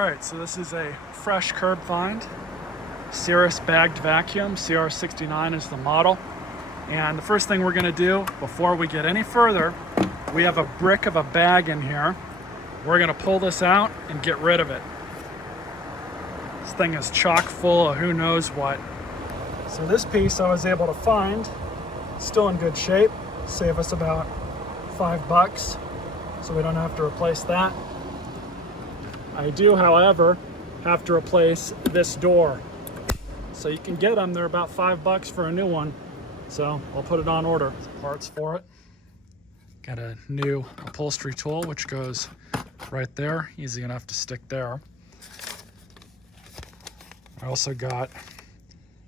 Alright, so this is a fresh curb find. Cirrus bagged vacuum, CR69 is the model. And the first thing we're going to do before we get any further, we have a brick of a bag in here. We're going to pull this out and get rid of it. This thing is chock full of who knows what. So this piece I was able to find, still in good shape, save us about $5, so we don't have to replace that. I do, however, have to replace this door. So you can get them, they're about $5 for a new one. So I'll put it on order. Parts for it. Got a new upholstery tool, which goes right there, easy enough to stick there. I also got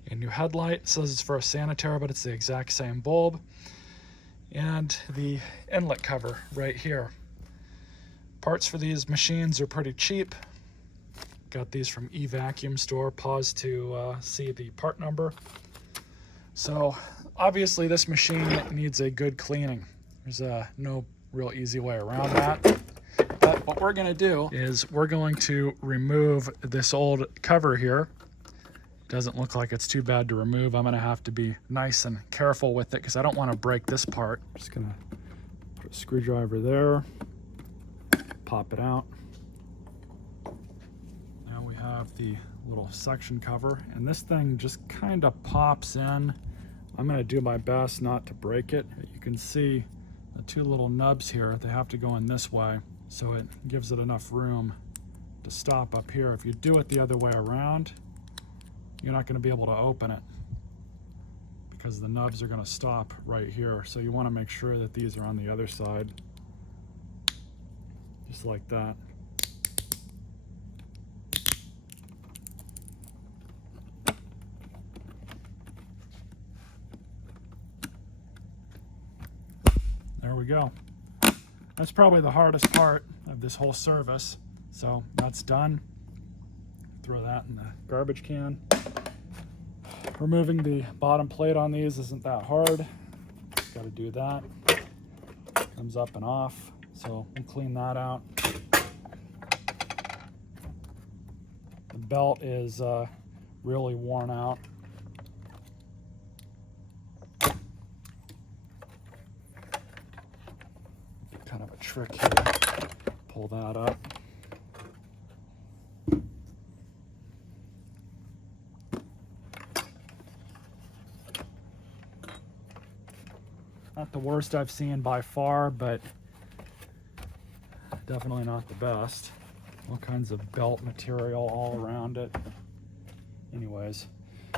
a new headlight. It says it's for a sanitary, but it's the exact same bulb. And the inlet cover right here. Parts for these machines are pretty cheap. Got these from eVacuum store. Pause to see the part number. So obviously this machine needs a good cleaning. There's no real easy way around that. But what we're gonna do is we're going to remove this old cover here. Doesn't look like it's too bad to remove. I'm gonna have to be nice and careful with it because I don't want to break this part. Just gonna put a screwdriver there, pop it out. Now we have the little section cover, and this thing just kind of pops in. I'm gonna do my best not to break it. You can see the two little nubs here, they have to go in this way, so it gives it enough room to stop up here. If you do it the other way around, you're not going to be able to open it because the nubs are going to stop right here. So you want to make sure that these are on the other side, just like that. There we go. That's probably the hardest part of this whole service. So that's done. Throw that in the garbage can. Removing the bottom plate on these isn't that hard. Got to do that. Comes up and off. So we'll clean that out. The belt is really worn out. Kind of a trick here. Pull that up. Not the worst I've seen by far, but definitely not the best. All kinds of belt material all around it. Anyways,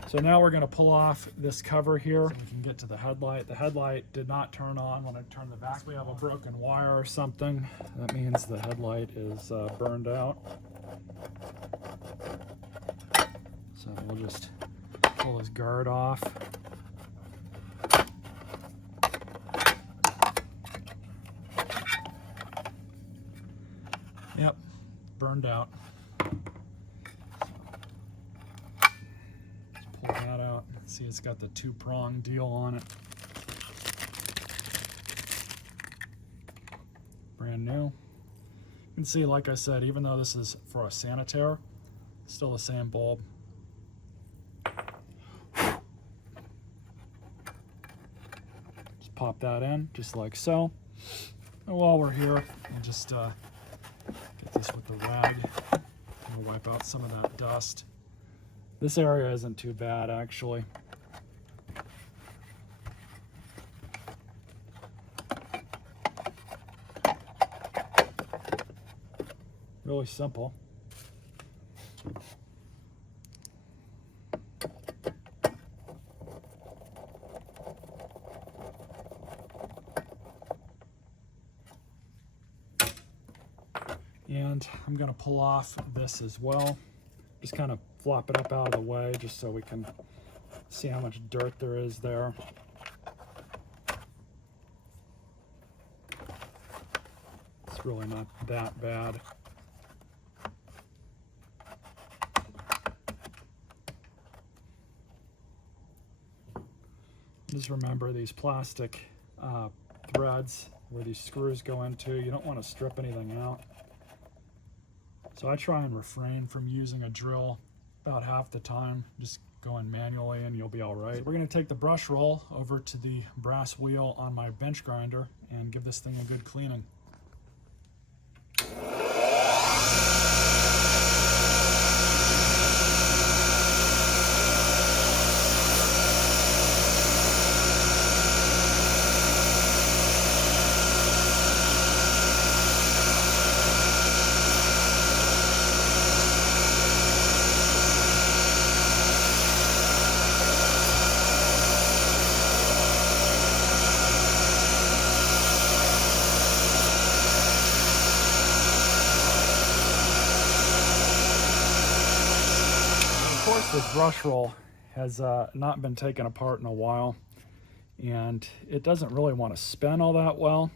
so now we're going to pull off this cover here so we can get to the headlight. The headlight did not turn on when I turned the back. We have a broken wire or something. That means the headlight is burned out. So we'll just pull his guard off. Yep, burned out. Let's pull that out. See, it's got the two-prong deal on it. Brand new. You can see, like I said, even though this is for a sanitary, still the same bulb. Just pop that in, just like so. And while we're here, we'll just get this with the rag. We'll wipe out some of that dust. This area isn't too bad, actually. Really simple. And I'm going to pull off this as well. Just kind of flop it up out of the way just so we can see how much dirt there is there. It's really not that bad. Just remember these plastic threads where these screws go into. You don't want to strip anything out. So I try and refrain from using a drill about half the time, just going manually and you'll be all right. So we're gonna take the brush roll over to the brass wheel on my bench grinder and give this thing a good cleaning. Of course, this brush roll has not been taken apart in a while, and it doesn't really want to spin all that well.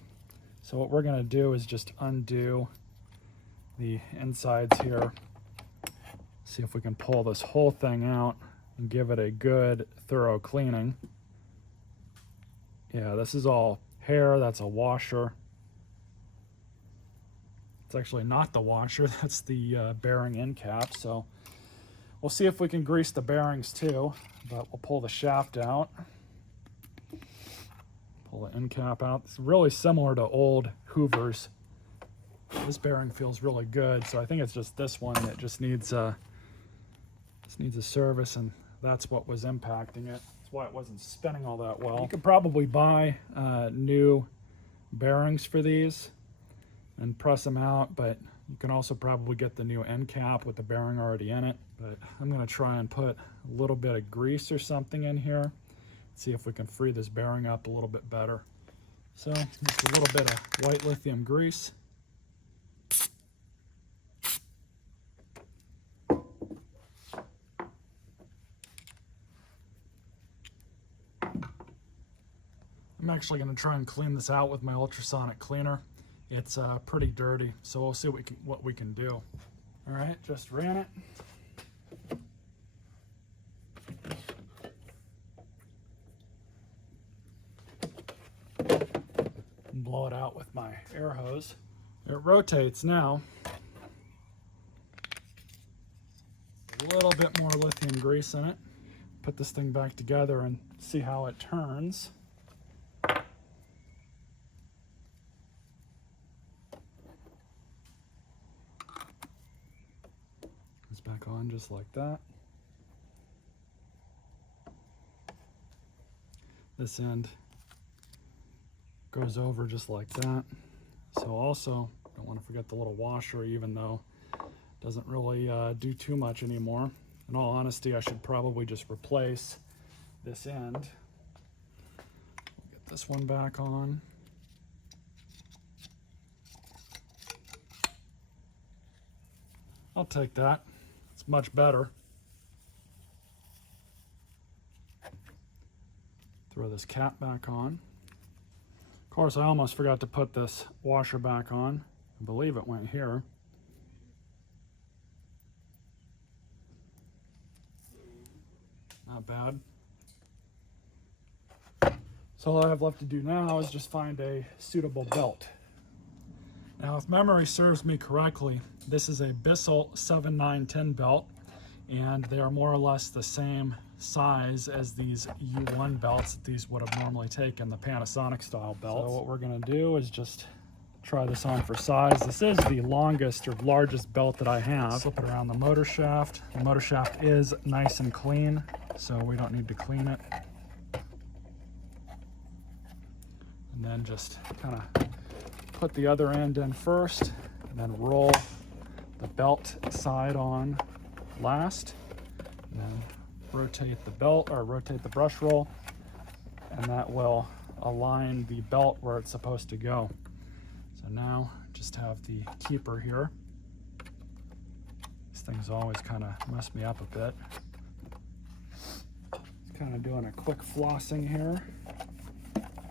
So what we're going to do is just undo the insides here, see if we can pull this whole thing out and give it a good thorough cleaning. Yeah, this is all hair, that's a washer. It's actually not the washer, that's the bearing end cap. So we'll see if we can grease the bearings too, but we'll pull the shaft out. Pull the end cap out. It's really similar to old Hoovers. This bearing feels really good, so I think it's just this one that just needs a service, and that's what was impacting it. That's why it wasn't spinning all that well. You could probably buy new bearings for these and press them out, but you can also probably get the new end cap with the bearing already in it. But I'm going to try and put a little bit of grease or something in here, see if we can free this bearing up a little bit better. So just a little bit of white lithium grease. I'm actually going to try and clean this out with my ultrasonic cleaner. It's pretty dirty, so we'll see what we can do. All right, just ran it. And blow it out with my air hose. It rotates now. A little bit more lithium grease in it. Put this thing back together and see how it turns. It's back on just like that. This end goes over just like that. So also, don't want to forget the little washer, even though it doesn't really do too much anymore. In all honesty, I should probably just replace this end. Get this one back on. I'll take that. It's much better. Throw this cap back on. Of course, I almost forgot to put this washer back on. I believe it went here. Not bad. So all I have left to do now is just find a suitable belt. Now, if memory serves me correctly, this is a Bissell 7910 belt, and they are more or less the same size as these U1 belts that these would have normally taken, the Panasonic style belts. So what we're going to do is just try this on for size. This is the longest or largest belt that I have. Slip it around the motor shaft. The motor shaft is nice and clean, so we don't need to clean it. And then just kind of put the other end in first, and then roll the belt side on last, and then rotate the belt, or rotate the brush roll, and that will align the belt where it's supposed to go. So now just have the keeper here. These things always kind of mess me up a bit. Just kind of doing a quick flossing here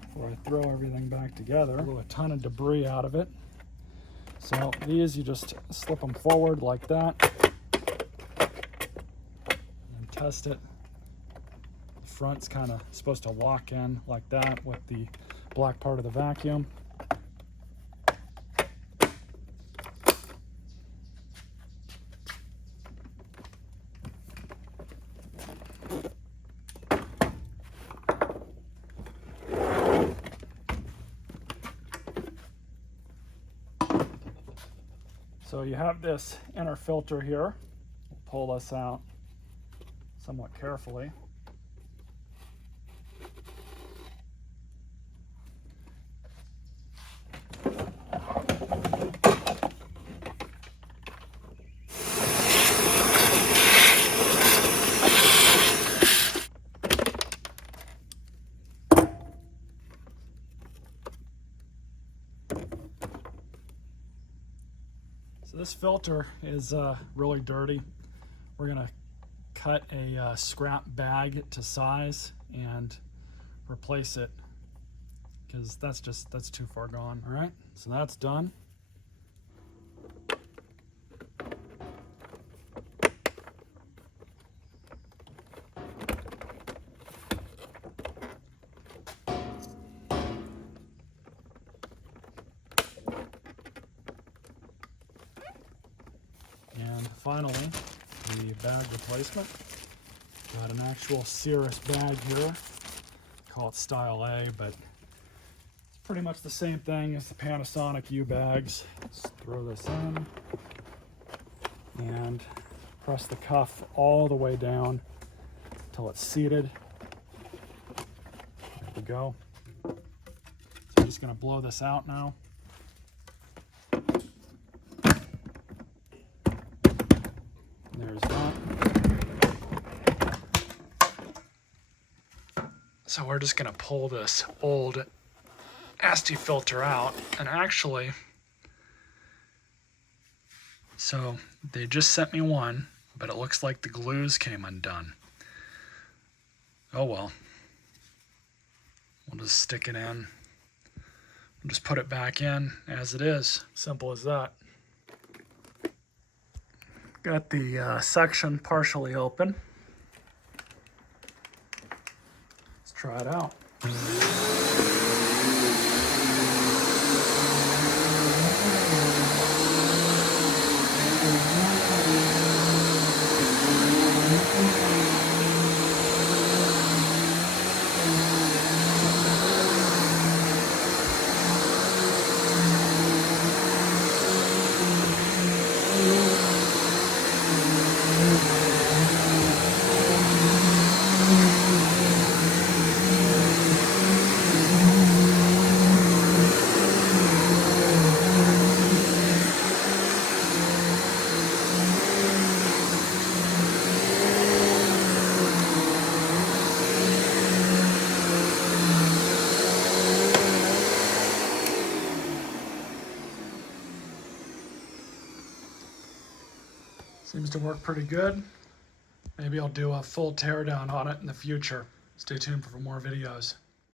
before I throw everything back together. Blew a ton of debris out of it. So these, you just slip them forward like that and test it. The front's kind of supposed to lock in like that with the black part of the vacuum. So you have this inner filter here. We'll pull this out somewhat carefully. So this filter is really dirty. We're gonna cut a scrap bag to size and replace it because that's too far gone. All right, so that's done. And finally, the bag replacement. Got an actual Cirrus bag here. Call it Style A, but it's pretty much the same thing as the Panasonic U bags. Let's throw this in and press the cuff all the way down until it's seated. There we go. So I'm just going to blow this out now. There's that. So we're just going to pull this old ASTI filter out, and actually, so they just sent me one, but it looks like the glues came undone. Oh well. We'll just stick it in. We'll just put it back in as it is. Simple as that. Got the section partially open. Let's try it out. Seems to work pretty good. Maybe I'll do a full teardown on it in the future. Stay tuned for more videos.